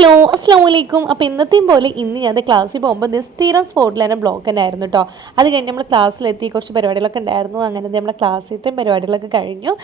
Hello അസ്സാം വലൈക്കും. അപ്പോൾ ഇന്നത്തെയും പോലെ ഇന്ന് ഞാൻ ക്ലാസ്സിൽ പോകുമ്പോൾ സ്ഥിരം സ്പോട്ടിൽ തന്നെ ബ്ലോക്ക് തന്നെ ആയിരുന്നു കേട്ടോ. അത് കഴിഞ്ഞ് നമ്മൾ ക്ലാസ്സിലെത്തി കുറച്ച് പരിപാടികളൊക്കെ ഉണ്ടായിരുന്നു. അങ്ങനെ നമ്മുടെ ക്ലാസ്സിലത്തെ പരിപാടികളൊക്കെ കഴിഞ്ഞു.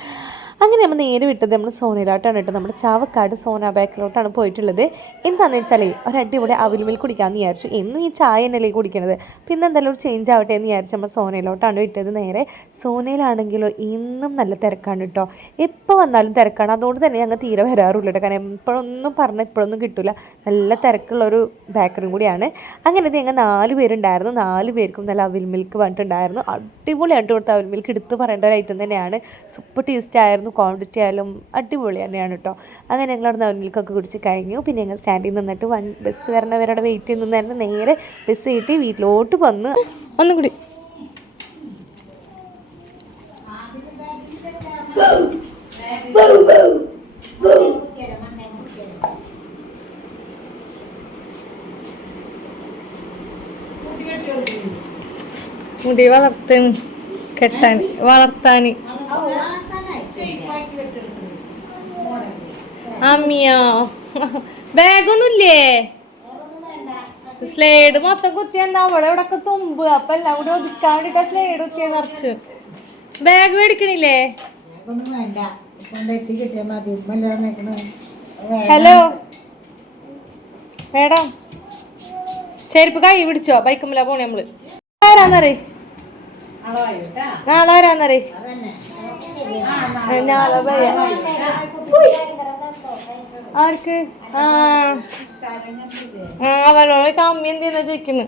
അങ്ങനെ നമ്മൾ നേരെ വിട്ടത് നമ്മൾ സോനയിലോട്ടാണ് കേട്ടോ. നമ്മുടെ ചാവക്കാട് സോന ബേക്കറിലോട്ടാണ് പോയിട്ടുള്ളത്. എന്താണെന്ന് വെച്ചാൽ ഒരു അടിപൊളി അവിൽ മിൽക്ക് കുടിക്കാമെന്ന് വിചാരിച്ചു. എന്നും ഈ ചായ തന്നെയല്ലേ കുടിക്കണത്, പിന്നെ എന്തായാലും ഒരു ചേഞ്ച് ആവട്ടെ എന്ന് വിചാരിച്ചു നമ്മൾ സോനയിലോട്ടാണ് വിട്ടത്. നേരെ സോനയിലാണെങ്കിലോ ഇന്നും നല്ല തിരക്കാണ് കേട്ടോ. എപ്പോൾ വന്നാലും തിരക്കാണ്. അതുകൊണ്ട് തന്നെ ഞങ്ങൾ തീരെ വരാറില്ല കേട്ടോ. കാരണം എപ്പോഴൊന്നും പറഞ്ഞാൽ ഇപ്പോഴൊന്നും കിട്ടില്ല. നല്ല തിരക്കുള്ളൊരു ബേക്കറിയും കൂടിയാണ്. അങ്ങനെ ഞങ്ങൾ 4 പേരുണ്ടായിരുന്നു. 4 പേർക്കും നല്ല അവിൽ മിൽക്ക് പറഞ്ഞിട്ടുണ്ടായിരുന്നു. അടിപൊളിയായിട്ട് കൊടുത്ത അവിൽ മിൽക്ക് എടുത്ത് പറയേണ്ട ഒരു ഐറ്റം തന്നെയാണ്. സൂപ്പർ ടേസ്റ്റ് ആയിരുന്നു. ക്വാണ്ടിറ്റി ആയാലും അടിപൊളി തന്നെയാണ് കേട്ടോ. അങ്ങനെ ഞങ്ങളവിടെ അവിൽ മിൽക്കൊക്കെ കുടിച്ച് കഴിഞ്ഞു. പിന്നെ ഞങ്ങൾ സ്റ്റാൻഡിൽ നിന്നിട്ട് ബസ് വരണവരുടെ വെയിറ്റ് ചെയ്ത് നിന്നായിരുന്നു. നേരെ ബസ് കയറ്റി വീട്ടിലോട്ട് വന്ന് ഒന്നും കൂടി മുടി വളർത്താൻ അമ്മിയോ ബാഗൊന്നുമില്ലേ? സ്ലൈഡ് മൊത്തം കുത്തി എന്താ അവിടെ ഇവിടെ തുമ്പ്. അപ്പൊ എല്ലാം കൂടി ഒതുക്കാൻ വേണ്ടിട്ട് സ്ലൈഡ് കുത്തിയ നിറച്ച്. ബാഗ് മേടിക്കണില്ലേ? ഹലോ മേഡം, ചെരുപ്പ് കൈ പിടിച്ചോ? ബൈക്കുമ്പല പോണേ നമ്മള്. ആരാന്നറി നാളെ വരാന്നറി. ആർക്ക്? അവനോട് കമ്മി എന്തെന്നാ ചോദിക്കുന്നു.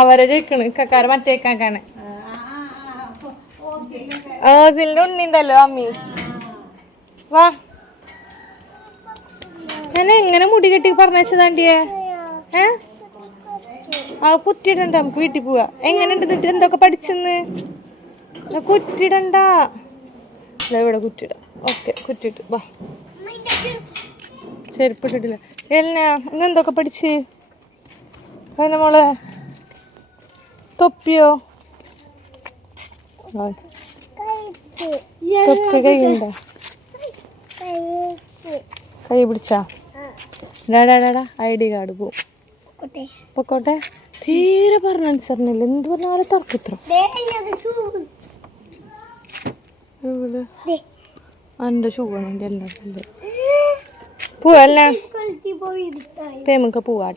അവരെ ചോദിക്കണ് കക്കാര മറ്റേക്കാക്കാനെ. ഓസിലിന്റെ ഉണ്ണിണ്ടല്ലോ അമ്മി. വാ, ഞാൻ എങ്ങനെ മുടി കെട്ടി പറഞ്ഞതാണ്ടിയേ? ആ കുറ്റിയിടണ്ട, നമുക്ക് വീട്ടിൽ പോവാ. എങ്ങനെയുണ്ട് എന്നിട്ട് എന്തൊക്കെ പഠിച്ചെന്ന്? കുറ്റിടണ്ട, ഇവിടെ കുറ്റിടാം. ഓക്കെ, കുറ്റിട്ട് വാ. ചെരുപ്പിട്ടിട്ടില്ല. എല്ലാ ഇന്നെന്തൊക്കെ പഠിച്ച്? അതിനെ മോളെ തൊപ്പിയോ? തൊപ്പി കൈയുണ്ടോ? കൈ പിടിച്ചാ ഡാടാ ID കാർഡ് പോവും. പൊക്കോട്ടെ. തീരെ പറഞ്ഞ അനുസരണയില്ല. എന്ത് പറഞ്ഞാലും തർക്കത്ര. എൻ്റെ ഷൂ ആണ് എൻ്റെ എല്ലാം പോവല്ല. നമുക്ക് പോവാട്ടെ.